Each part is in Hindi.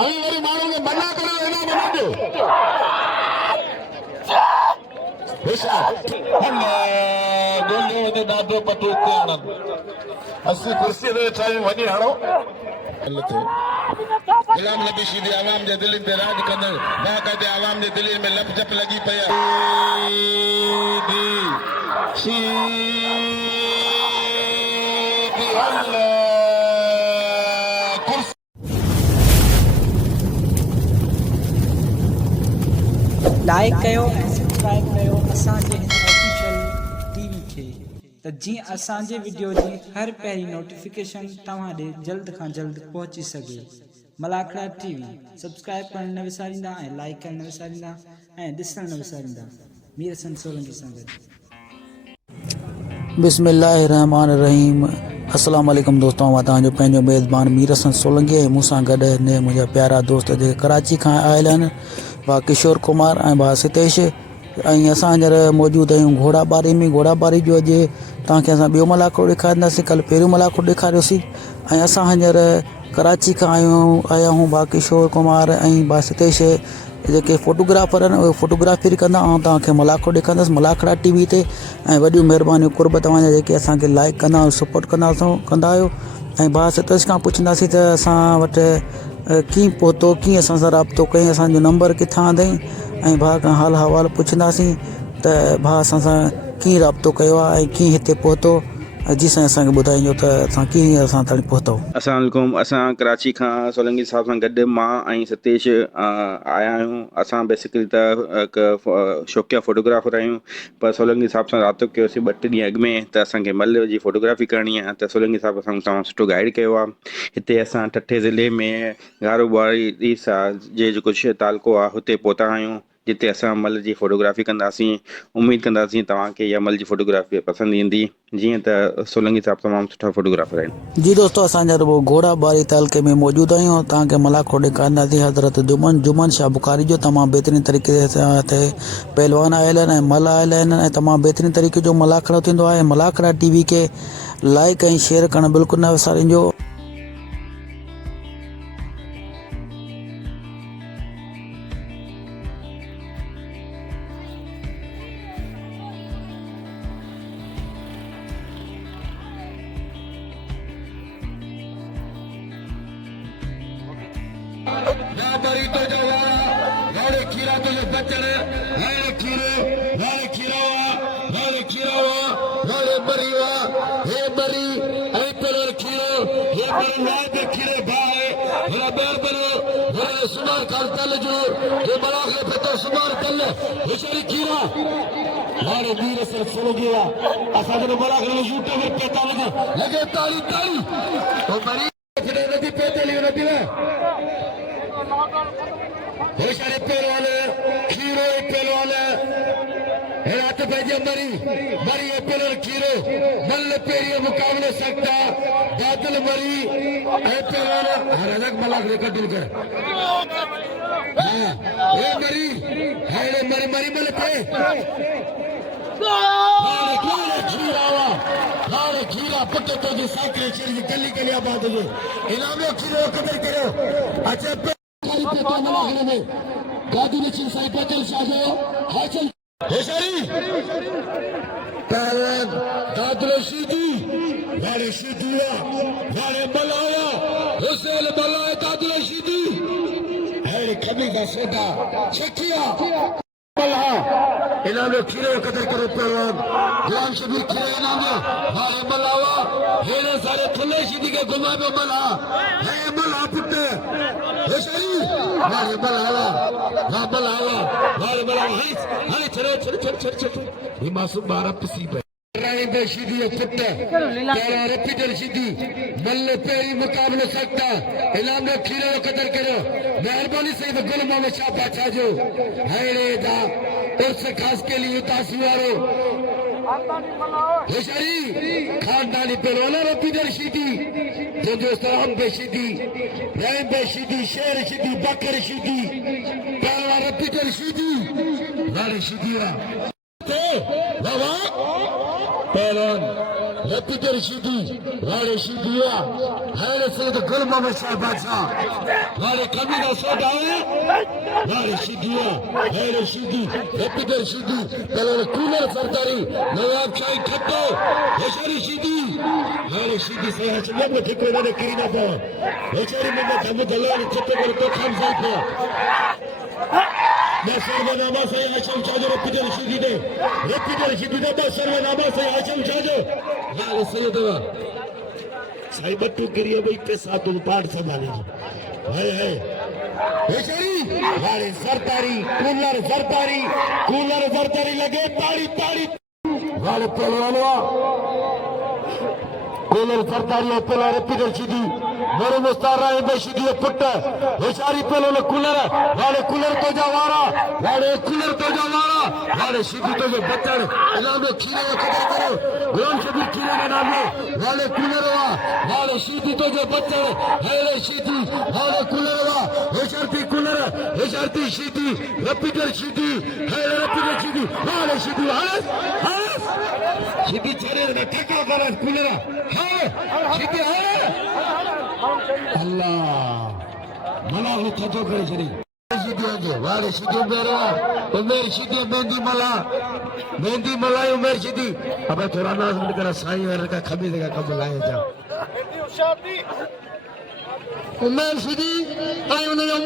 अभी वरी माण्हू खे मना करो इनाम ॾिजो ॾाढो पतो हिते आणनि असीं कुर्सीअ ते वेठा वञी हाणो गुलाम नबी शीदी आवाम जे दिलनि ते राज कंदड़ बाक़ाइदे आवाम जे दिलनि में लप जप लॻी पई आहे लाइक कयो ऐं सब्सक्राइब कयो असांजे हिन ऑफिशियल टीवी खे त जीअं असांजे वीडियो जी हर पहिरीं नोटिफिकेशन तव्हां ॾे जल्द खां जल्द पहुची सघे। मलाखड़ा टीवी सब्सक्राइब करण न विसारींदा ऐं लाइक करण न विसारींदा ऐं ॾिसण न विसारींदा। मीर हसन सोलंकी सां गॾु। बिस्मिल्लाहिर्रहमानिर्रहीम। अस्सलाम वालेकुम दोस्तों, मां तव्हांजो पंहिंजो मेज़बान मीर हसन सोलंकी ऐं मूंसां गॾु ने मुंहिंजा प्यारा दोस्त जेके कराची खां आयल आहिनि, भाउ किशोर कुमार ऐं भाउ सितेश, ऐं असां हींअर मौजूदु आहियूं घोड़ाबारी में। घोड़ाबारी जो अॼु तव्हांखे असां ॿियो मलाखड़ो ॾेखारींदासीं। कल्ह पहिरियों मलाखड़ो ॾेखारियोसीं ऐं असां हींअर कराची खां आया आहियूं भाउ किशोर कुमार ऐं भाउ सितेश जेके फ़ोटोग्राफर आहिनि उहे फ़ोटोग्राफी कंदा ऐं तव्हांखे मलाखड़ो ॾेखारींदासीं मलाखड़ा टीवी ते। ऐं वॾियूं महिरबानियूं कुर्ब तव्हांजा जेके असांखे लाइक कंदा आहियो, सपोर्ट कंदा आहियो। ऐं भाउ सितेश खां पुछंदासीं त असां वटि कीअं पहुतो, कीअं असां सां राब्तो कई, असांजो नंबर किथां अथई, ऐं भाउ खां हाल अहवालु पुछंदासीं त भाउ असां सां कीअं राब्तो कयो आहे ऐं कीअं हिते पहुतो। जी साईं, असांखे ॿुधाइजो त असां कीअं असां ताईं पहुतो। अस्सलाम वालेकुम। असां कराची खां सोलंकी साहब सां गॾु मां ऐं सतीश आया आहियूं। असां बेसिकली त हिकु शौक़िया फ़ोटोग्राफर आहियूं, पर सोलंकी साहब सां राब्तो कयोसीं 2 ॾींहं अॻु में त असांखे मल जी फ़ोटोग्राफी करणी आहे त सोलंकी साहब असांखे तमामु सुठो गाइड कयो आहे। हिते असां ठठे ज़िले में घारोबारी सां जे जेको तालको आहे हुते पहुता आहियूं, जिते असां मल जी फ़ोटोग्राफी कंदासीं। उमेदु कंदासीं तव्हांखे इहा मल जी फ़ोटोग्राफी पसंदि ईंदी, जीअं त सोलंकी साहब तमामु सुठा फ़ोटोग्राफर आहिनि। जी दोस्तों, असांजा रुगो घोड़ाबारी तालके में मौजूदु आहियूं। तव्हांखे मलाखड़ो ॾेखारींदासीं हज़रत जुमन शाह बुखारी जो। तमामु बहितरीनु तरीक़े सां हिते पहलवान आयल आहिनि ऐं मल आयल आहिनि ऐं तमामु बहितरीनु तरीक़े जो मलाखड़ो थींदो आहे। मलाखड़ा टीवी खे लाइक ऐं शेयर करणु बिल्कुलु न विसारिजो। बरी तो जो गाड़े खीरा तो जो बचन गाड़े खीरे गाड़े खीरा गाड़े खीरा गाड़े बरी हे बरी ऐ पेर खीरो हे बरी नाय पे खीरे भाई हेरा बेर बनो हे सुमार काल तल जो हे बड़ा के पेतो सुमार तल हेशरी खीरा गाड़े वीर सर सुनो गया असा जो बड़ा के यूट्यूब पे पेता लगे ताली ताली तो बरी खीरे नदी पेते लियो नदी में होशारे पहलवान खीरो पहलवान हेरात पैजे मरी मरी पहलवान खीरो मल्ल पेरी मुकाबले सकता बादल मरी पहलवान अलग मलाक लेकर दिल कर ए मरी हेरे मरी मरी मल पे लाड़े खीरा पक्के तो जी साकरे चली गली गली आबाद हो इनाम खीरो कदर करो। अच्छा गादी में चिंसाई पटेल शाह हाचल होशारी पहलवान दादलो शीदी वाले शीदिया वाले बलाया हुसैन बलाया दादलो शीदी है कभी का सोदा शकिया बला इनाम खीरे कदर करो पहलवान गुलाम शबीर खीरे इनाम वाले बलावा हेरे सारे खुले शीदी के घुमा में बला है बला पुट्टे होशारी वाले बलावा वाले बलावा हाय चलो ये मासूम 12 पसी पे राइंदे शीदी पुट्टे तेरा रिपीटर शीदी मल्ले पेरी मुकाबले सकता इनाम खीरे कदर करो। मेहरबानी से गुल मोहम्मद शाह बादशाह जो हैरे दा उर्स खास के लिए तासीवारो होशारी खानदानी पहलवान रिपीटर शीदी जो सलाम बेशीदी रैम बेशीदी शेर शीदी बकर शीदी पहलवान रिपीटर शीदी वाले शीदिया पहलवान repeated Shidi, Rade Shidia, Hare said the Gulma Shabacha, Rade Kamina Soda, Rade Shidia, Hare Shidi, repeated Shidi, the cooler Sartari, Nawab Chai Kato, Hashari Shidi, Hare Shidi says, never take another Kirina for Hashari Mama Kamudalan, Chapter comes out for. सर्वनामा से आशम चाजो रेपिटर शिदी दे रेपिटर शिदी दे बस सर्वनामा से आशम चाजो लाल सैयदवा साई बट्टू गिरिया भाई पे साथ तुम पाठ संभाले है बेचारी वाले सरतारी कूलर सरतारी लगे ताड़ी ताड़ी वाले पहलवानवा कूलर सरतारी पहला रेपिटर शिदी मेरे मुस्तारा है बेशिदी पुट्ट होशारी पहले कूलर वाले कूलर तो जवारा वाले शिदी तो जो बच्चर इलाम खीरे का खबर करो ग्राम शबीर खीरे का नाम है वाले कूलर वाले शिदी तो जो बच्चर है शिदी वाले कूलर होशारती शिदी रेपिटर शिदी है रेपिटर शिदी वाले शिदी शिदी चले ना ठका कर कूलर है शिदी है Allah mana ho thajo kare chari shidi aje wale shidi mera umer shidi mendi mala umer shidi abe thoda naaz mid kara sai war ka khabi dega kab laye ja umer shidi ayunayum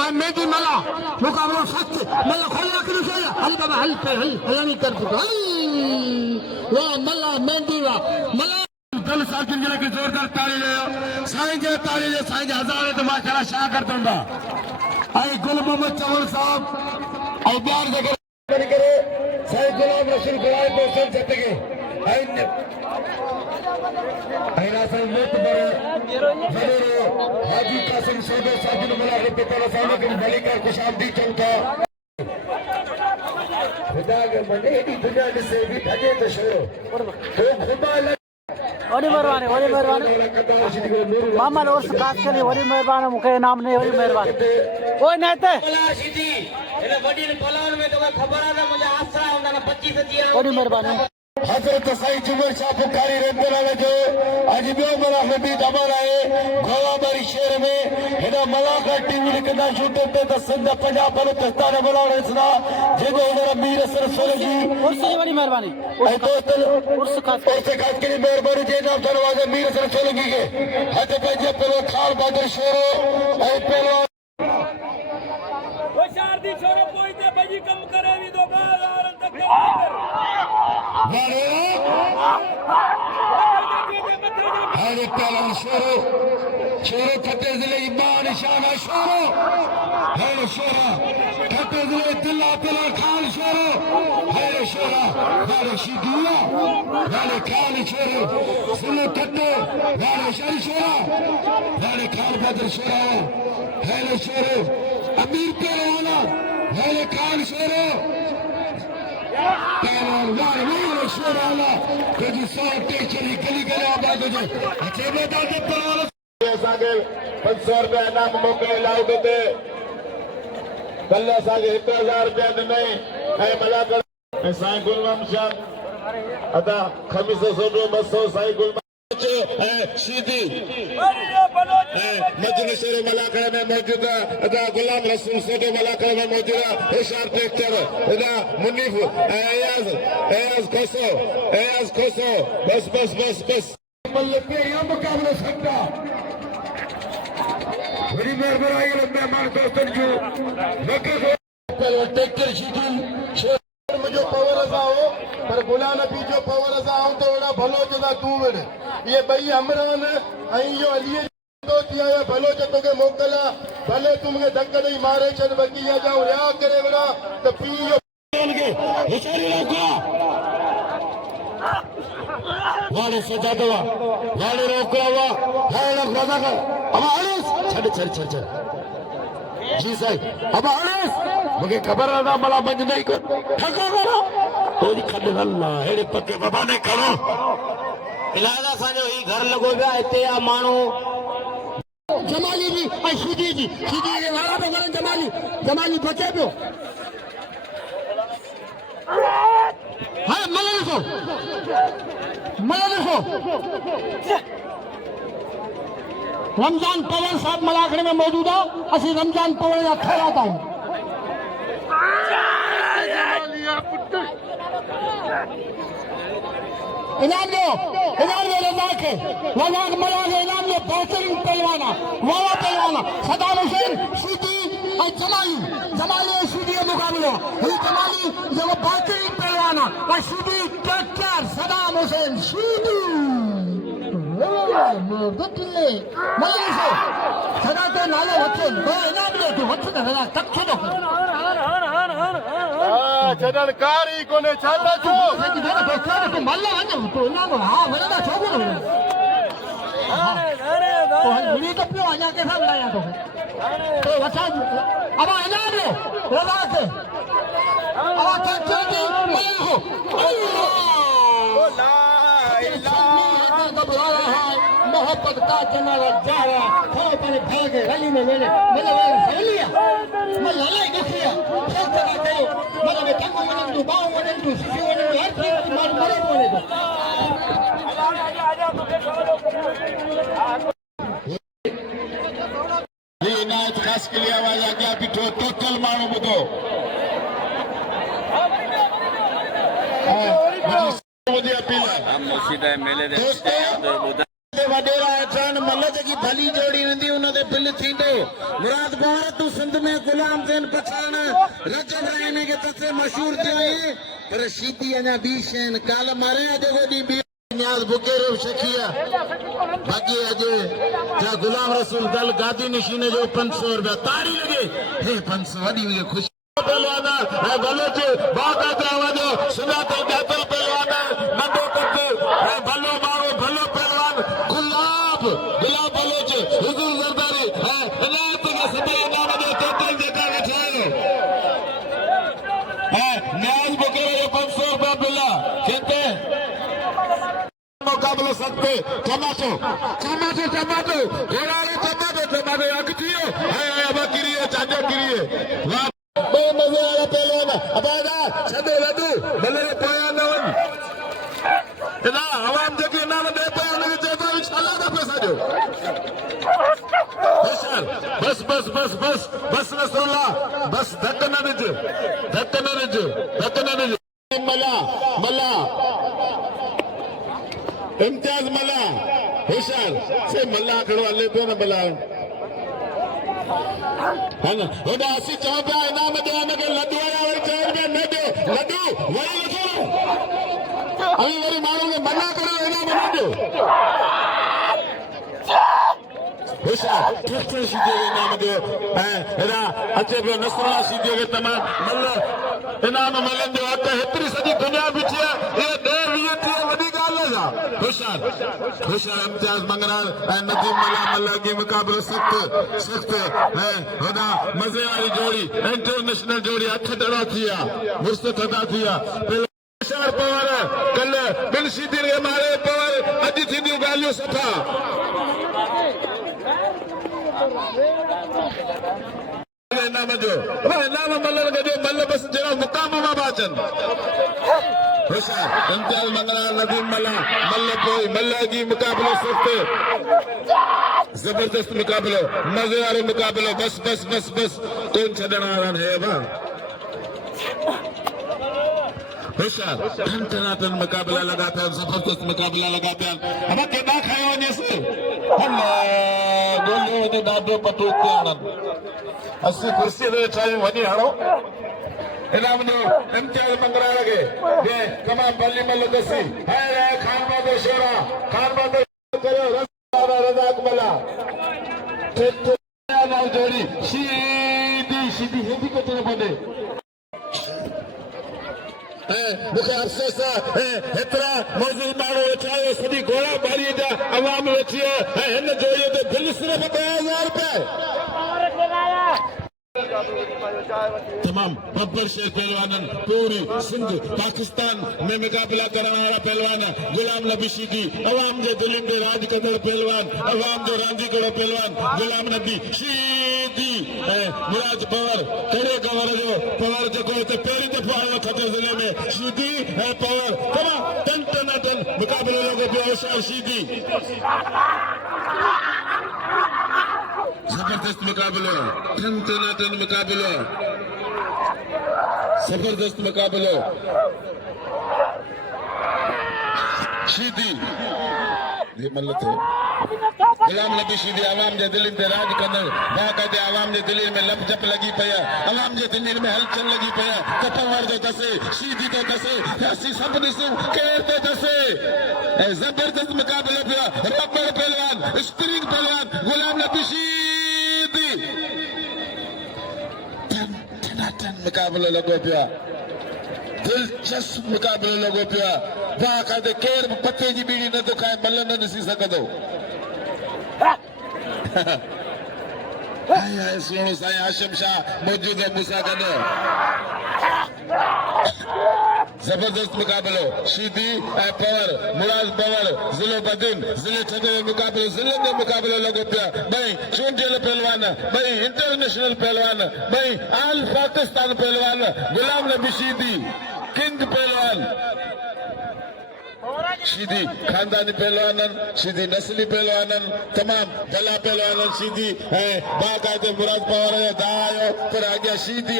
ay mendi mala mukabala fast mala khola kinu soya hal baba hal yani tarfu wa mala mendi wa mala कल साल जिले के जोरदार ताली ले साईं जे हजार तो माशाल्लाह शाह कर दूंगा आई गुल मोहम्मद चौल साहब आई प्यार जगह करे साईं गुलाम रसूल गुलाम दोस्तों जतगे आई ना साईं मोत बरे जरूर हाजी कासिम सोदे साहब ने मला रब्बे तआला साहब के मलिका खुशामदी चौथा खुदा के मने एडी दुनिया से भी ठगे तो छोड़ो तो खुदा वरी मेहरबानी मामा और खास के लिए वरी मेहरबानी मुखे नाम नहीं वरी मेहरबानी कोई नहीं थे सीधी एने वडी पलान में तो खबर है ना मुझे आसरा होना ना 25 जी वरी मेहरबानी हजरत साईं जुमर शाह बुखारी रहंदड़ जो अज बियो मला हबी दबर है गोवाबारी शहर में हेडा मलाका टीवी लिखदा शूटर पे त सिंध पंजाब बलूचिस्तान बलाड़े सदा जेको उधर मीर सरसोल जी उर्स की बड़ी मेहरबानी ऐ दोस्त उर्स खास के लिए मेहरबानी जे नाम दरवाजे मीर सरसोल जी के हथ पे जे पेलो खाल बहादुर शेरो ऐ पेलो वो चार दी छोरो कोई ते भजी कम करे भी दो बार तक हरे पहला शेरो खट्टे जिले ईमान शान शेरो हरे शेरा खट्टे जिले दिल्ला पिला खान शेरो हरे शेरा हरे शिदिया हरे खान शेरो सुनो खट्टे हरे शरी शेरा हरे खान बदर शेरा हरे शेरो अमीर पहलवाना हरे खान शेरो पहलवान वाले शेरा कभी सौ टेचरी गली आबाद हो जाए अच्छे मैदान में पहलवान 500 रुपया इनाम मोकिले लाउड ते कल असांखे 1000 रुपया ॾिनई ऐं मलाक ऐं साईं गुलम शाह अदा खमीस सोडो 200 साईं गुलम ऐं सीधी मजनू शेर मलाकड़ में मौजूद अदा गुलाम रसूल सोडो मलाकड़ में मौजूद होशियार टेक्चर अदा मुनीफ एयाज खोसो बस मुकाबलो सकता बड़ी मेहरबानी मेहमान दोस्तों जो ट्रैक्टर शिड्यूल मुझे पवर असा हो पर गुलाम नबी जो पवर असा हो तो वड़ा भलो जदा तू वण ये भई हमरान आई यो अली तो दिया या भलो जतो के मोकला भले तुमके धक्का नहीं मारे छन बकिया जाओ रिया करे वड़ा तो पी यो के बेचारी लोगा वाले सजादवा वाले रोकवा वाले खदा कर अब आलिस छड़ जी साईं अब आलिस मुझे खबर ना मला बंद नहीं कर ठका करो तोरी खड अल्लाह हेड़े पक्के बाबा ने करो इलाजा साजो ही घर लगो गया इते आ मानो जमाली जी आई सीधी जी वाला तो मरन जमाली बचे पियो हां मलन को मला ॾिसो रमजान पवन साहब मलाखड़े में मौजूद है असीं रमजान पवन जा खैरात आहियूं इनाम दो रज़ा खे रज़ाक मला खे इनाम दो बेहतरीन पहलवान वावा पहलवान सदाम हुसैन सीधी ऐं जमाली सीधी जो मुक़ाबिलो ही जमाली जेको बेहतरीन पहलवान ऐं सीधी ट्रैक्टर सदाम हुसैन सीधी सदा तो नालो वठो इनाम दे तूं वठ न रज़ा तक छो थो छॾणकारी कोन्हे छा था चओ मल्ला वञो तूं इनाम हा वञा छो कोन विड़ी त पियो अञा कंहिंसां विड़ायां तोखे तो वठा अब इनाम ॾियो रज़ा खे मोहब्बत का जनाला जा रहा थोड़े पर भागे रली में मैंने सहेलिया मैं ललाई दुखिया सब जगह कयो मतलब टंगो वनन दू बाऊ वनन दू सिसी वनन दू हर चीज मार मरे कोने दो ये इनायत खास के लिए आवाज आ गया पिठो टोटल मारो बुदो मुझे अपील है हम सीधा मेले दे वडेरा अचान मल जी भली जोड़ी हूंदी उन ते बिल थींदो मुराद पवार तू सिंध में गुलाम ज़ैन पठान रजब रहीम के तसे मशहूर थियो आहे पर शीती अञा बी शैन काल मारे जेको दी बी न्याज बुकेरो शकिया बाकी अजे जा गुलाम रसूल दल गादी नशीने जो 500 रुपया ताड़ी लगे हे 500 वडी मुझे खुशी पहलवाना है बलोच बाका जावजो सुना तो गातल पहलवाना नंदो कटे है भलो मारो भलो पहलवान गुलाब बलोच हुजूर सरदारी है इनायत के सदे नाम दे टोटल जका बिठायो है न्याज बुकेरो 500 रुपया बिला कहते मुकाबले सकते टमाटो घोड़ारे टमाटो अगतियो है बकरी चांजो करिए वाह बहुत मजे वाला पहलवान अबादा छदे लड्डू भले पाया न वन इना आवाम जेके नाम दे पे उन के जेको इंशाल्लाह का पैसा दो बस रसूलुल्लाह बस धक न दे मला इम्तियाज मला होशियार से मला खड़ो हले पे न मला है ना होदा असी चओ पिया इनाम दे उनके लड्डू आया वरी चओ पिया न दे लड्डू वरी वठो अभी वरी माण्हू खे मना करो इनाम न दो होशियार ट्रैक्टर सीधे इनाम दो ऐं हेॾा अचे पियो नसरुल्ला सीधे खे तमामु मल इनाम मिलंदो आहे त हेतिरी सॼी दुनिया बीठी आहे इहे 10-20 थी वॾी ॻाल्हि आहे होशियार इम्तियाज मंगरार ऐं नदीम मला की मुक़ाबिलो सख़्त ऐं होॾा मज़े वारी जोड़ी इंटरनेशनल जोड़ी 8 दड़ा थी आहे मुस्त थदा थी आहे होशियार पवार कल ॿिनि सीधियुनि खे मारे पवार अॼु थींदियूं ॻाल्हियूं सुठा इनाम जो इनाम मल्ल जो मल्ल बस जरा मुकाम में बाचन होशियार इम्तियाज मंगरार नदीम मल्ल कोई मल्ल की मुकाबलो सख्त जबरदस्त मुकाबलो मजे वाले मुकाबलो बस कौन छड़ण वाला है बा होशियार टन मुकाबला लगाते हैं जबरदस्त मुकाबला लगाते हैं अब केॾा खायो वञे से अल्लाह गोलो दे ॾाढो पतो आनंद असी कुर्सी ते वेठायूं वञी हणो इनाम दो इम्तियाज मंगरार खे ये तमाम बल्ली मल दसी है खान बादो शेरा खान बादो कयो रज़ाक मला नाल जोड़ी सीधी हिंदी को तरफ पड़े मूंखे अफ़सोस आहे हेतिरा मौजूद माण्हू वेठा आहियो सॼी घोड़ा बारी जा अवाम वेठी आहे ऐं हिन जोड़ीअ ते बिल सिर्फ़ 10,000 रुपया तमाम बब्बर शेर पहलवान पूरी सिंध पाकिस्तान में मुकाबला करने वाला पहलवान गुलाम नबी शीदी अवाम जे दिलनि के राज कंदड़ पहलवान अवाम जो रांदीगर पहलवान गुलाम नबी शीदी मुराद पवार कड़े गवर जो पवार जो पहिरीं दफ़ो आयो खतर ज़िले में शीदी पवार तमाम टन मुकाबलो होशियार शीदी जबरदस्त मुकाबलो टन मुकाबलो जबरदस्त मुकाबलो शीदी ये मतलब थे गुलाम नबी शीदी आवाम जे दिल में राज कंदड़ बाक़ायदे आवाम जे दिल में लपजप लगी पिया आवाम जे दिल में हलचल लगी पिया कपवार जो दसे शीदी तो दसे असी सब ॾिसूं केर तो दसे ऐं जबरदस्त मुकाबलो पिया रबड़ पहलवान स्प्रिंग पहलवान गुलाम नबी शीदी टन मुकाबलो लॻो पिया दिलचस्प मुकाबलो लॻो पिया बाक़ायदे केर बि पते जी बीड़ी न थो खाए मल न ॾिसी सघंदो हाय हाय सुहिणो साईं हाशिम शाह मौजूद है मूंसां गॾु जबरदस्त मुकाबलो शीदी ऐं पवर मुराद पवर ज़िलो बदिन ज़िले छॾे मुकाबलो ज़िले में मुकाबलो लॻो पिया ॿई चूंडियल पहलवान ॿई इंटरनेशनल पहलवान ॿई आल पाकिस्तान पहलवान गुलाम नबी शीदी किंग पहलवान शीदी खानदानी पहलवानन शीदी नस्ली पहलवानन तमाम भला पहलवानन शीदी ऐं बाक़ायदे मुराद पवार जो दा आयो पर अॻियां शीदी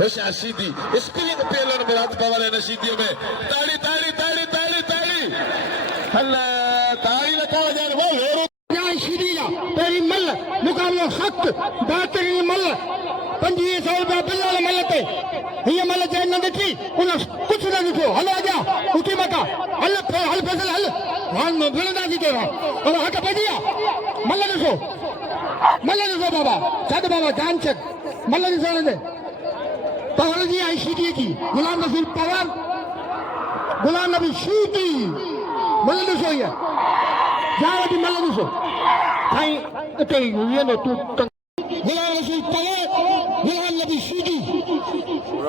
होशियार शीदी स्प्रिंग पहलवान मुराद पवार हिन शीदीअ में ताड़ी ताड़ी ताड़ी ताड़ी ताड़ी अल्लाह ताड़ी लखा वॼाइनि वो हेरो शीदी जा पहिरीं मल मुकाबलो सख़्त बहितरीन मल 2500 रुपया बिल मल ते हीअ मल जंहिं न ॾिठी उन कुझु न ॾिठो हलो अॻियां उठी मका हल फैसल हल हाणे विढ़ंदासीं तोरा और हट पइजी आहे मल ॾिसो बाबा छॾ बाबा जान छॾ मल ॾिसो हिन पवर जी ऐं शीदीअ जी गुलाम नबी पवर गुलाम नबी शीदी मल ॾिसो हीअ जा वठी मल ॾिसो साईं हिते वेंदो तूं गुलाम नबी पवर गुलाम नबी शीदी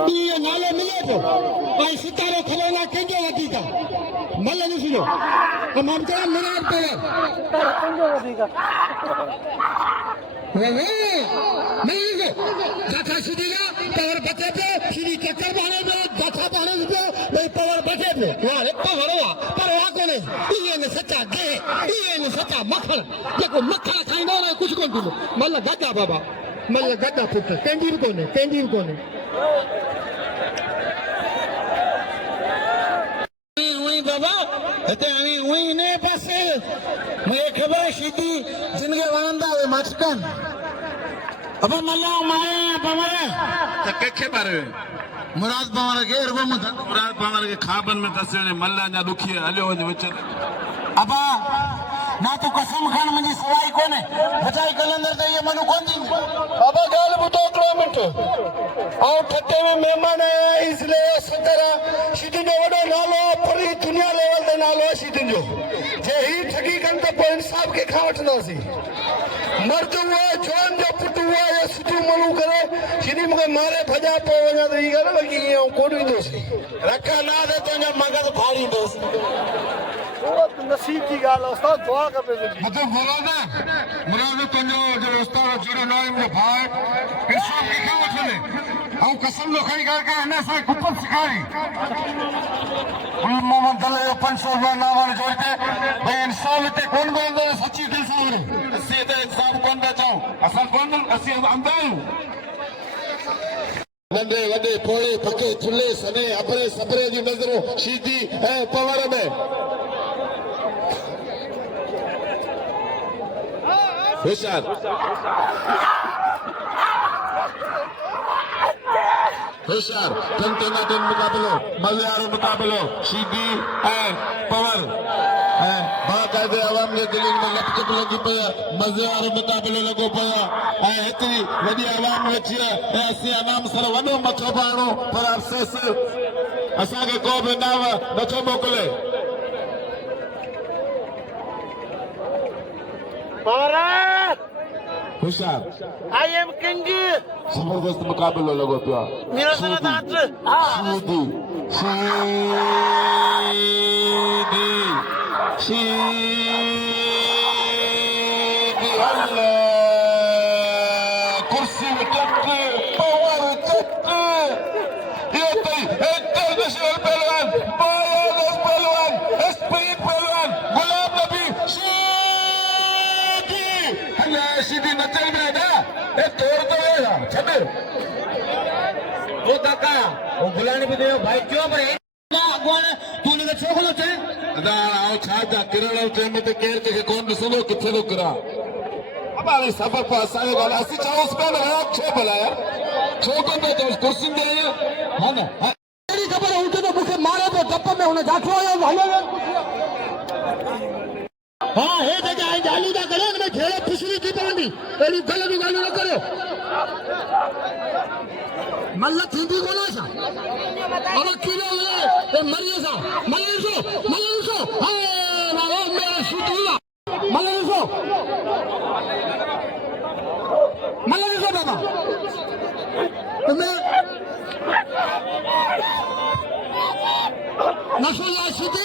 इहो नालो मिले थो ऐं सितारो खलोना कंहिंजो वधीक मल ॾिसिजो ममता मुराद पवर कंहिंजो वधीक जाथा शीदी का पवर बचे पियो शीदी चक्कर बाणे पियो जाथा बाणे पियो भई पवर बचे पियो वाह पवर हुआ पर वाह कोन्हे इहे न सचा गे इहे न सचा मखण जेको मखण खाईंदो न कुझु कोन थींदो मल गॾा बाबा मल गॾा पुट कंहिंजी बि कोन्हे बाबा हिते हाणे उहे इन पासे मूंखे ख़बर आहे शीदी जिनखे वणंदा उहे मटकनि अब मल्ला मारे पवर त कंहिंखे मारियो मुराद पवर खे रुगो मुराद पवार खे खाबन में दसे वञे मल अञा ॾुखी हलियो वञे विच में अबा ना तो कसम खान मुंहिंजी सवाई कोन्हे बचाई कलंदर त इहे मनु कोन थींदी बाबा ॻाल्हि ॿुधो हिकिड़ो मिंट ऐं ठटे में महिमान आया इसलिए सतरा शीदियुनि जो वॾो नालो आहे पूरी दुनिया लेवल ते नालो आहे शीदियुनि जो जे ही ठगी कनि त पोइ इंसाफ़ कंहिंखां वठंदासीं मर्द हुआ जवान जो पुटु हुआ या सुठियूं मलूं करे शीदी मूंखे मारे भॼा पोइ वञा त हीअ ॻाल्हि बाक़ी ईअं कोन ईंदोसीं रख ना ते तुंहिंजा मगज़ फाड़ींदोसि नसीब की ॻाल्हि आहे उस्ताद दुआ खपे मतलब मुराद तुंहिंजो जो उस्ताद जुड़ियो न आहे मुंहिंजो भाउ इंसाफ़ कंहिंखां वठंदे ऐं कसम थो खणी करे हिन असांखे कुपन सेखारी मोहम्मद दल जो 500 रुपया नावान जोड़ते भई इंसाफ़ हिते कोन मिलंदो सची दिलि सां वञो असीं त इंसाफ़ कोन था चऊं असां कोन असीं अंधा आहियूं नंढे वॾे पोड़े पके थुल्हे सने अबरे सबरे जी नज़रों शीदी ऐं पवर में होशियार टन मुकाबलो मज़े वारो मुकाबलो शीदी ऐं पवर ऐं बाक़ायदे आवाम जे दिलनि में लपचप लॻी पई मज़े वारो मुकाबलो लॻो पियो ऐं हेतिरी वॾी आवाम अची ऐं असीं आवाम सर वॾो मथो पाइणो पर अफ़सोस असांखे को बि नाव नथो मोकिले होशियार आई एम किंग जबरदस्त मुकाबलो लॻो पियो मेरा सनात शीदी अल्लाह कुर्सी में टक पवर टक ये तो इंटरनेशनल पहलवान बायोलॉज पहलवान स्प्रिंग पहलवान तोड़ तो वेगा छड़ वो काका वो गुलानी भी दे भाई क्यों पर ना अगवान तूने का छोकलो थे अदा आओ छाजा किरण चे में ते केर के कौन ॾिसंदो किथे थो किरा हमारे सफ़र पर असांखे ॻाल्हि असीं चऊंसि पिया न रात छो भलाया छो कोन पिया चऊंसि कुर्सियुनि ते आहियूं हा न अहिड़ी ख़बर हुजे त मूंखे मारे पियो डप में हुन जाठो आयो हलो हाँ हे जगह है गाली ना करो मैं घेरे फिसली की पवंदी एड़ी गलत गाली न करो मल्ल थींदी कोन छा अब किलो ए मरियो सा हाय बाबा मेरा शुतुला मरियो बाबा तुम्हें नशोला शुतु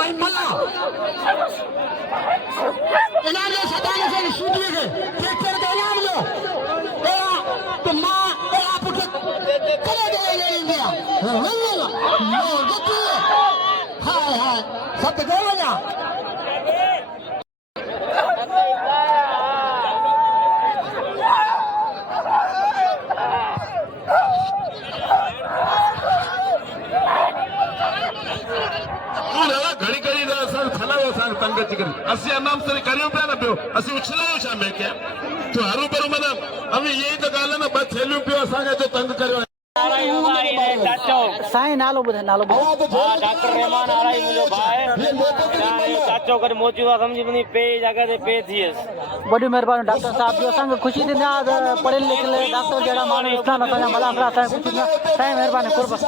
आई मला इनाम लो सदाने से शुतु के ट्रैक्टर का इनाम लो तो मां आप करे दे ले इंडिया नो देखो हाय हाय सब दे ना घड़ी घड़ी खलायो तंग चिकन असी आराम से करियो पिया न पियो असी उछलायो छा मैं क्या तो हरू पर मतलब अभी यही तो गाल न बस थेलियो पियो असांखे जो तंग करियो साईं नालो ॿुधाए नालो डॉक्टर रहमान आराई मुझे भाई चाचो कर मोची वा समझी बनी पे जगह ते पे थियस वॾी महिरबानी डॉक्टर साहब जो असांखे ख़ुशी थींदी आहे पढ़ियल लिखियल डॉक्टर जहिड़ा माण्हू इस्लाम असांजा मलाफरा असांखे ख़ुशी थींदी आहे साईं महिरबानी कुर्बान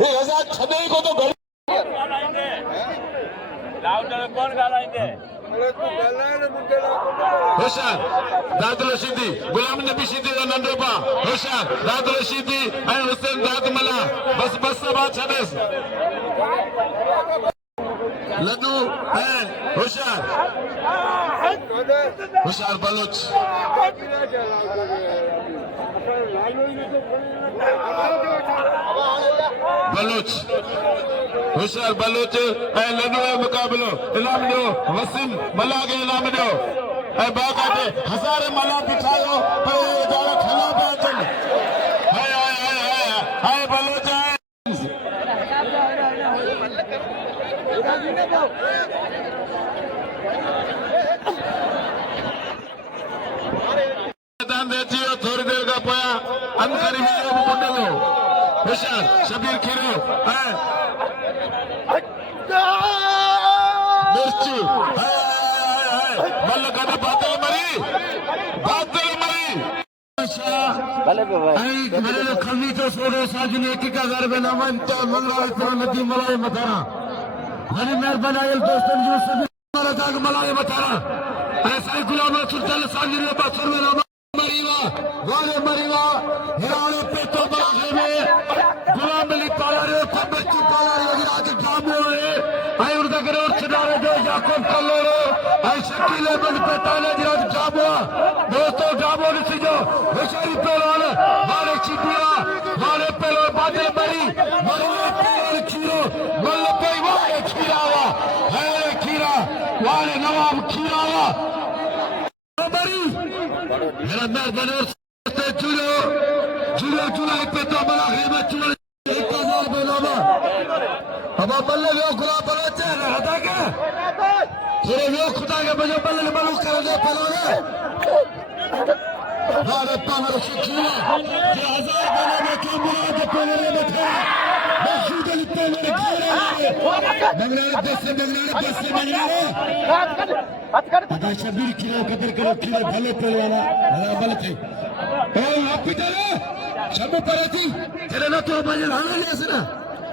हे हजार छॾे को तो घड़ी लाउडर कौन गालाइंदे होशियार दाद रशीदी गुलाम नबी शीदी जो नंढो पा होशियार दाद रशीदी ऐं हुसैन दाद मला बस सभा छॾेस लड्डू ऐं होशियार बलोच होशियार बलोच ऐं लड्डू जो मुक़ाबिलो इनाम ॾियो वसीम मला खे इनाम ॾियो ऐं बाक़ाइदे हज़ारे मला बिठायो पर वीचारा खला पिया अचनि हाय हाय हाय हाय हाय बलोच मैदान में अची वियो थोरी देरि खां पोयां अंदरि वीरो बि कुंडलो होशियार शबीर खीरो ऐं मिर्ची मल कद बादल मरी खली तो सोडो साजने एकिका घर में नमन तो मंगल तो नदी मलाई मथारा घणी मेहरबानी आयल दोस्तन जो सभी मारा जाग मलाई मथारा ऐसा गुलाम सुल्तान साजिरे बसर में मरीवा वाले मरीवा हिराने पे तो बागे में गुलाम अली पालारे खबे चुकालारे राज जामो है आई उर्दा करे और चिनारे जो याकूब कल्लोरो आई शकील अहमद पे ताले राज जामो दोस्तों जामो निसी जो होशियारी पहलवान मारे चिटिया मारे पहलवान बादल मरी मारे पहलवान खीरो मल्ल पे वाले खीरावा है खीरा वाले नवाब खीरावा मरी मेरा मेहरबान से चूल्हा पे तो बड़ा खिदमत चूल्हा 1000 बेनामा अब बल्ले वो खुदा बलोचे रहता क्या थोड़े वो खुदा के बजो बल्ले बलू कर दे पलोगे हमारे पावर से चूल्हा 1000 बेनामा क्या मुराद पलोगे बैठा मौजूद लिखते मेरे घेरे बंगलादेश अदा शबीर किलो कदर करो किलो भले पहलवाना भले थे ओ हॉस्पिटल शब परती तेरे ना तो बजे हाना ले सना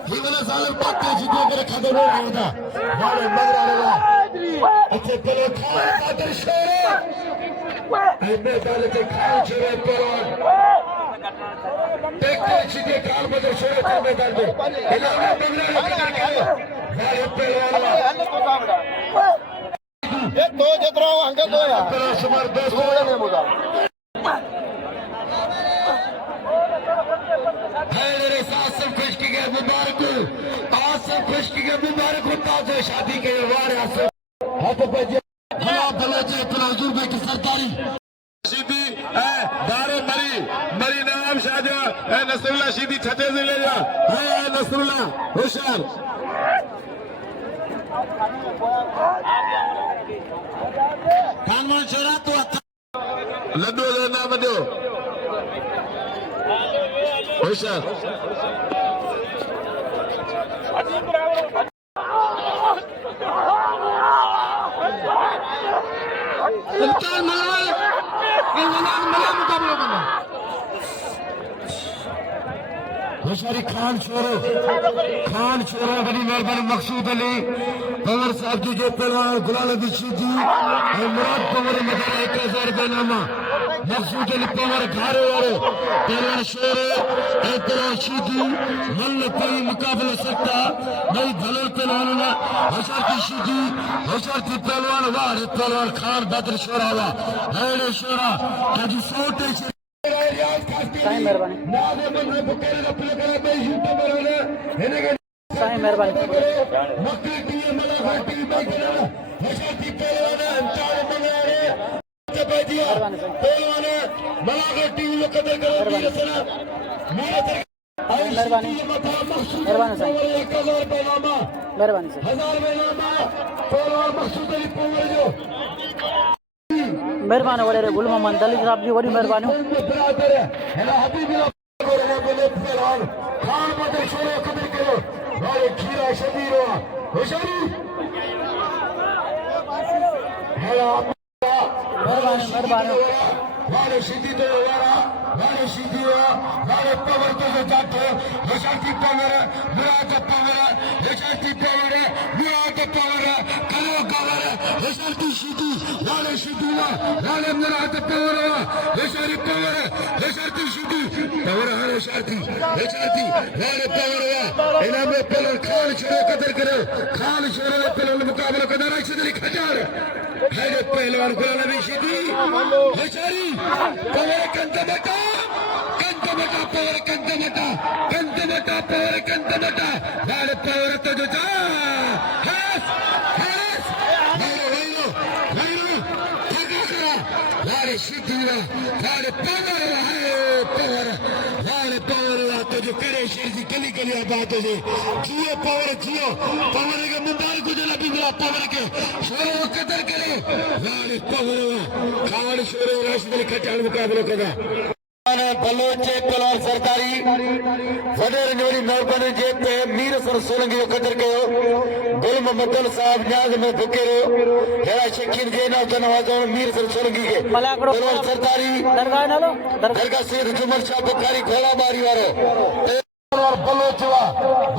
ही वाला साल पाते जीते करे खादो नो होता वाले मगरा अच्छे पहले खाए कादर शेरे ए मैं डाले के खाए शेरे पहलवान देख के सीधे काल बजे शेरे थे मैदान में इलाका मगरा कदर करे वाले पहलवान ये दो जतरा अंगे दो यार सुमार 200 ने मुदा है मेरे साथ सब खुशकी के मुबारक आज सब खुशकी के मुबारक होता जो शादी के वार हाथ पे भला भला जे इतना हुजूर भाई की सरकारी सीधी है नसरुल्ला शीदी छठे जिले जा है नसरुल्ला होशियार खानमान छोरा तू लड्डू जो नाम दो होशियार इम्तिहान मलाल ये मलाल मुकाबला बना होशियारी खान छोरो बड़ी मेहरबानी मकसूद अली पवर साहब जी जो पहलवान गुलाल नबी शीदी और मुराद पवर मगर 1000 रुपये नामा मकसूद अली पवर घारे वाले पहलवान शेर पहलवान शीदी मल्ल कोई मुकाबला सकता नहीं भले पहलवान ना होशियार की शीदी होशियार की पहलवान वाह पहलवान खान बदर शोरा हुआ है शोरा ताजी सोटे साईं मेहरबानी साईं मेहरबानी मेहरबानी मेहरबानी साईं मेहरबानी मेहरबानी वॾे गुल मोहम्मद दलील साहब जी वॾी महिरबानी मेहरबानी मेहरबानी वाले सीधी तो वाले सीधी वाले पवर तो जाते हशाती पवर मुराद पवर हशाती पवर मुराद पवर कलो कवर हशाती सीधी वाले वाले मुराद पवर हशारी पवर हशाती सीधी पवर हशाती वाले पवर इना में पहले खान छोरे कदर करे खान छोरे ने पहले मुकाबला कदर ऐसे लिखा जा रहा है पहलवान गुलाल नबी शीदी हशारी पवर कंदमटा पवर कंदमटा पवर कंदमटा वाले पवर तो जो जा हस वाले शीदी वाले पवर तो जो करे शेरजी गली बात है जियो पवर के मुबारक जो नबी मिला पवर के शोर कदर करे वाले पवर खान शोर राशिद खचान मुकाबला कदा बलोच पहलवान सरकारी वडेर नवरी मेहरबानी जे पे मीर सर सोलंगी जो कदर कयो गुल मोहम्मद साहब न्याज में बुके रो हेरा शकीन जे ना नवाजो मीर सर सोलंगी के पहलवान सरकारी दरगाह नालो दरगाह सैयद जुमर शाह बुखारी घोड़ा मारी वारो और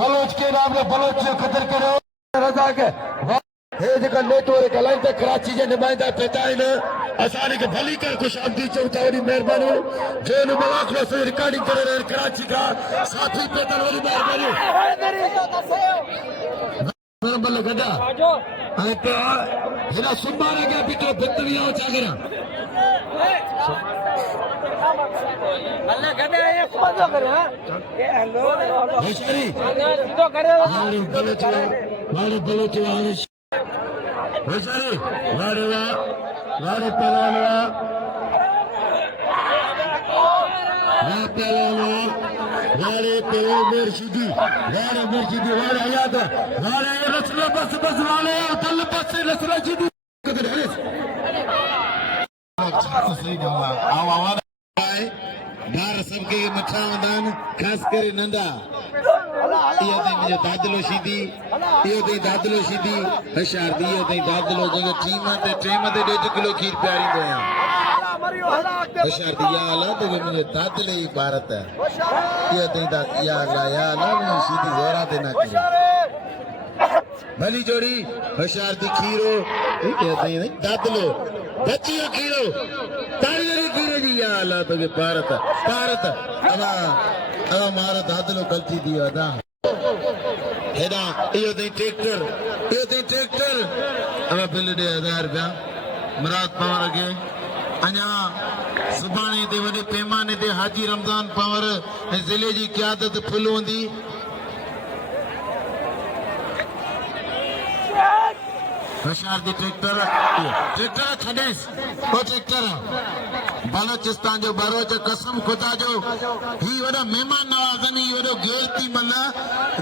बलोच के नाम ने बलोच जो कदर करो रजा के हे जेका नेटवर्क हलाइन त कराची जे नुमाइंदा पेता आहिनि असांखे के भली कर खुश आमदी चऊं था वॾी महिरबानी जो इन मुलाक़ात से रिकॉर्डिंग करे रहे कराची का साथी पेता वॾी महिरबानी बल गदा ऐं त हिन सुमारे के बिटो भितरी आओ चागरा होशियारी वाले बलोच होशियारी वाले पहलवान वाले मुर्शिदी वाले हयात वाले रसला बस वाले दल बस रसला शीदी कदर है सही आवाज ॿार सबके मथा हूंदा आहिनि ख़ासि करे नंढा इहो ताईं मुंहिंजो दादिलो शीदी होशियार इहो ताईं दादिलो जंहिंजो टीम ते 1.5 किलो खीर पियारींदो आहियां होशियार इहा हाल आहे त मुंहिंजे दादिले जी भारत इहो ताईं इहा हाल आहे मुंहिंजी शीदी ज़ोरा ते न करे भली जोड़ी होशियार थी खीरो इहो ताईं दादिलो बचियो खीरो तारी खीरे जी इहा हाल आहे तोखे भारत मार दादिलो गलती थी अदा हेॾा इहो ताईं ट्रैक्टर बिल ॾे 1000 रुपया मुराद पवर खे अञा सुभाणे ते वॾे पैमाने ते हाजी रमज़ान पवर ऐं ज़िले जी क़यादत फुल हूंदी होशियार दी ट्रैक्टर छॾेसि वो ट्रैक्टर बलोचिस्तान जो बरोच कसम खुदा जो ही वॾो महिमान नवाज़नी वॾो गेरती मल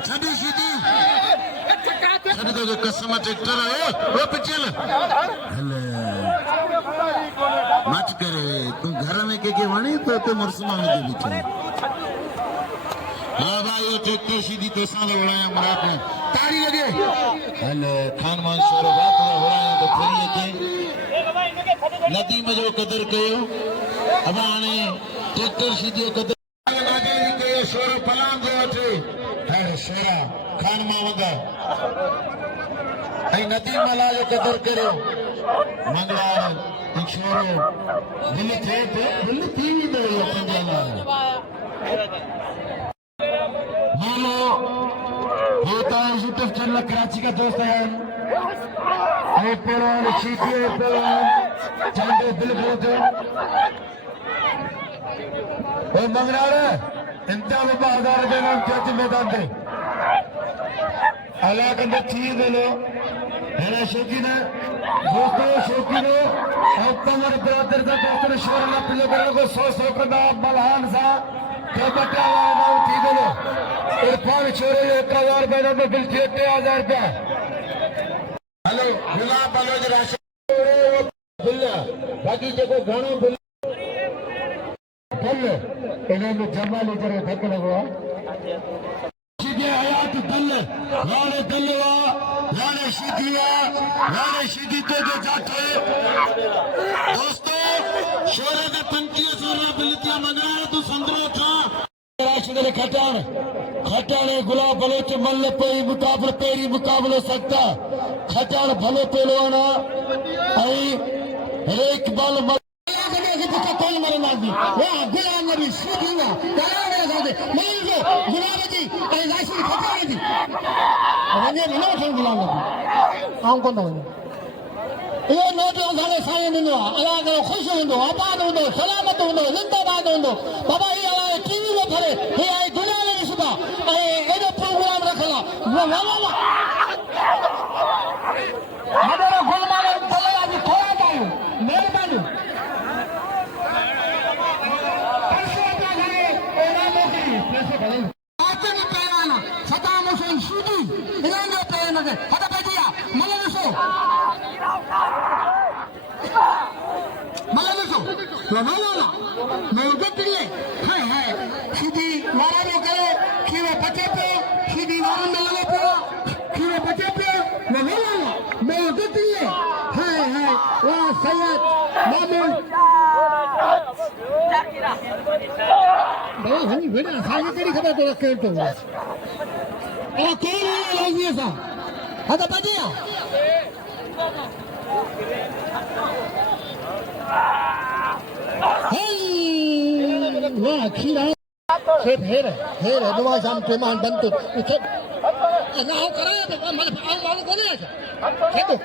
छॾी सीधी छॾ दो जो कसम ट्रैक्टर वो पिचल हल मच करे तू घर में के वणी तो ते मुर्समान दे बीच हाँ भाई वो ट्रैक्टर सीधी तो सारे उड़ाया मराठ में ताड़ी लगे हल खानमान शोरो बात उड़ाया तो फिर अचे नदीम जो कदर कयो अब हाणे ट्रैक्टर सीधी कदर नादे कयो शोरो पलाम जो अचे है शोरा खानमा वगा ऐं नदीम ला जो कदर करियो मंगला शोरो दिल थे दिल थी वेंदो इहो पंहिंजे लाइ मानो होता है यूट्यूब चैनल कराची का दोस्त है और पेरोन चीटिए पेरोन चांदे दिल बहुत वो मंगराड़ा इंता बाबा 1000 रुपए नाम चाची मैदान दे अल्लाह के अंदर चीज दे लो है शौकीन है दोस्तों शौकीन हो और तुम्हारे ब्रदर का दोस्तों शोर ना पिलो करो को 100 का मलहान सा तो बटा वाला उठी दे लो इरफान छोरे 1000 रुपए में बिल 6000 रुपए हेलो गुलाब बलोज राशि बिल बाकी जो घणो बिल बिल इन्हें में जमा लीटर थक लगो सीधे हयात दल राणे दलवा राणे सीधिया राणे सीधी तो जो जाते दोस्तों शोरे ने 2500 रुपए बिल दिया मंगरा तो संद्रो था राशिदे खटाण खटाणे गुलाब बलोच मल्ल पेरी मुकाबलो पेरी मुकाबलो सकता खटाण भलो पहलवाना आई एक बाल कौन मरे नाजी वाह गुलाम नबी सीधीवा कराने साथे मरीजो गुलाब जी ए राशि खटाणे जी वने न ठन गुलाम नबी आऊं कोन वने ये नोट घणे साईं ॾिनो आहे अलाह करे ख़ुशि हूंदो आबाद हूंदो सलामत हूंदो ज़िंदाबाद हूंदो बाबा ही अलाए टीवी में फरे हे आई दुनिया में ॾिसंदा ऐं एॾो प्रोग्राम रखियलु आहे मदर गुलमान बल्ला जी थोरा कयूं महिरबानी सदाम हुसैन सूदी इन्हनि जो प्रेम हथ पइजी आहे मन ॾिसो मला ॾिसो वाला मैं गटड़िए हाय हाय सीधी वारा जो करे खीरो बचे पियो सीधी वारा में लगे पियो खीरो बचे पियो वाला मैं गटड़िए हाय हाय वाह सैयद मामून भाई हनी बेटा साईं कड़ी खबर तो रखे तो ओ कौन है लाजी सा हद बजिया वाह खीरा से हेर दुआ शाम प्रेमान बनतो ना हो कराया तो मतलब आऊ मालूम कोने है देखो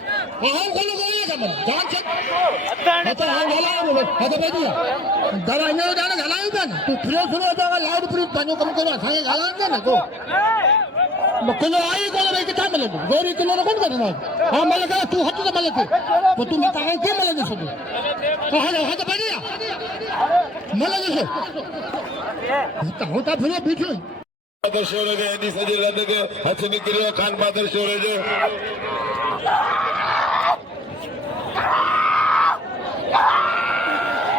आऊ कोने कोने है मन जान से तो आऊ हलायो बोलो हद बजिया दवा ने जाने हलायो था ना तू फिरो फिरो जागा लाउड प्रूफ पानो कम करो थाए हलायो था ना को किलो आई कोने भाई कितना मिले गोरी किलो रो कौन करना हां मिले का तू हट तो मिले तो तू मत आए के मिले सो तो हद बजिया मिले सो होता फिरो पीछे बहादुर शोरे जो एडी सजे लद के हथ निकलियो खान बहादुर शोरे जो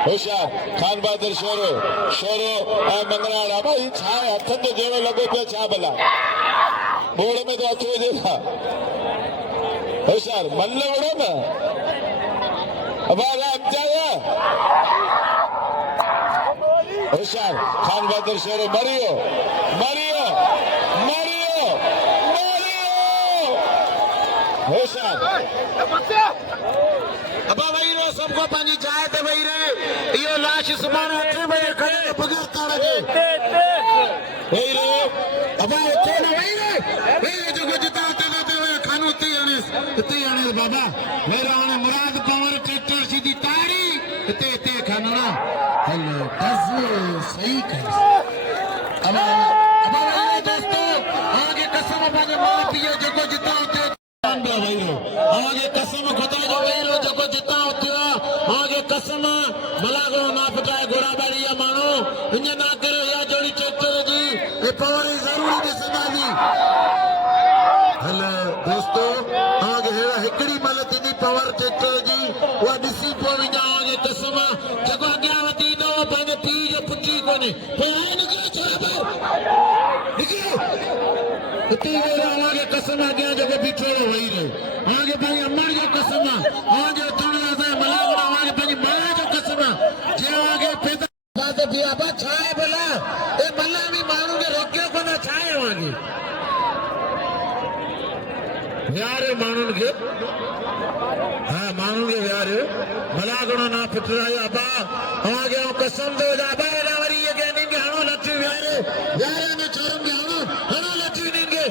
होशियार खान बहादुर शोरो शोरो ऐं मंगराड़ा भाई छा हथ तो जेड़ो लगो पियो छा भला बोड़ में तो हथ विझे था होशियार मल्ल वड़ो न अबाला अचाया होशियार खान बहादुर शोरो मरियो मरियो मरियो मरियो होशियार अब वही रो सबको पानी चाहे तो वही रहे यो लाश सुबह 8 बजे खड़े बगैर ताड़ के वही रहे अब उठे ना वही रहे जो जिता होते हुए खानो ते आने बाबा मेरा आने मुराद पावर ट्रैक्टर सीधी ताड़ी ते खानो ना हेलो दस सही कर अब दोस्तों आगे कसम पाने मां पियो जो जिता होते आगे कसम कसम मलागो ना पटाए घोड़ा बारी या मानो इन ना करो या जोड़ी ट्रैक्टर जी ये पावर जरूरी दिसंदा जी हेलो दोस्तों आगे हेड़ा हिकड़ी मल थींदी पावर ट्रैक्टर जी उहा ॾिसी पोइ विञा आगे कसम जेको अॻियां वधी ईंदो पंहिंजे पीउ जो पुटी कोन्हे पोइ आहे निकिरो छोरा ॿाहिरि निकिरो हिते वेरा आगे कसम अॻियां जेको बीठो वही रहियो आगे पंहिंजी अमर जो कसम आगे उथण असां मलागड़ा आगे पंहिंजी मां जो कसम जे आगे पैदा बात थी अबा छाए भला ए मल्ला बि माण्हू खे रोकियो कोन छाए आगे विहारे माण्हुनि खे हा माण्हुनि खे विहारियो मलागड़ो ना फिटरायो अबा आगे कसम दो अबा एॾा वरी इहे इन्हनि खे हणो लठी विहारे विहारे में छोरनि खे हणो लठी इन्हनि खे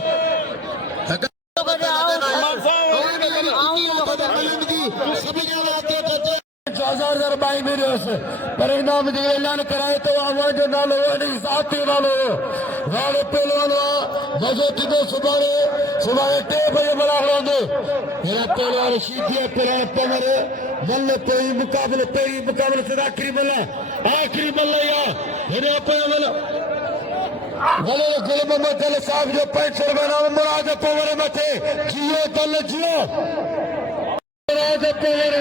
पर इनाम जो ऐलान कराए तो अवां जो नालो साथी नालो वारे पहलवान मज़ो थींदो सुभाणे 3 बजे मलागड़ो हूंदो हेड़ा पहलवान शीधी पहलवान पमर मल पहिरीं मुक़ाबले से आख़िरी मल या हिन पहल भले गुल मोहम्मद अली साहब जो 500 रुपया नाम मुराद पवर मथे जियो दल जियो मुराद पवर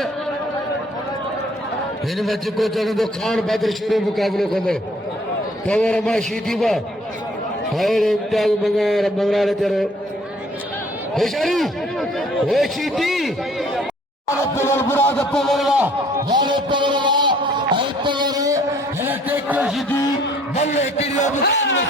हिन में जेको चवंदो खान बहादुर शुरू मुक़ाबिलो कंदो पवर मां शीधी मां हायर इम्तियाज़ मंगराड़े चरो होशियारी हे शीधी पवर मुराद पवर वाले पवर ऐं पवर हिन टेको शीधी भले किरियो मुक़ाबिलो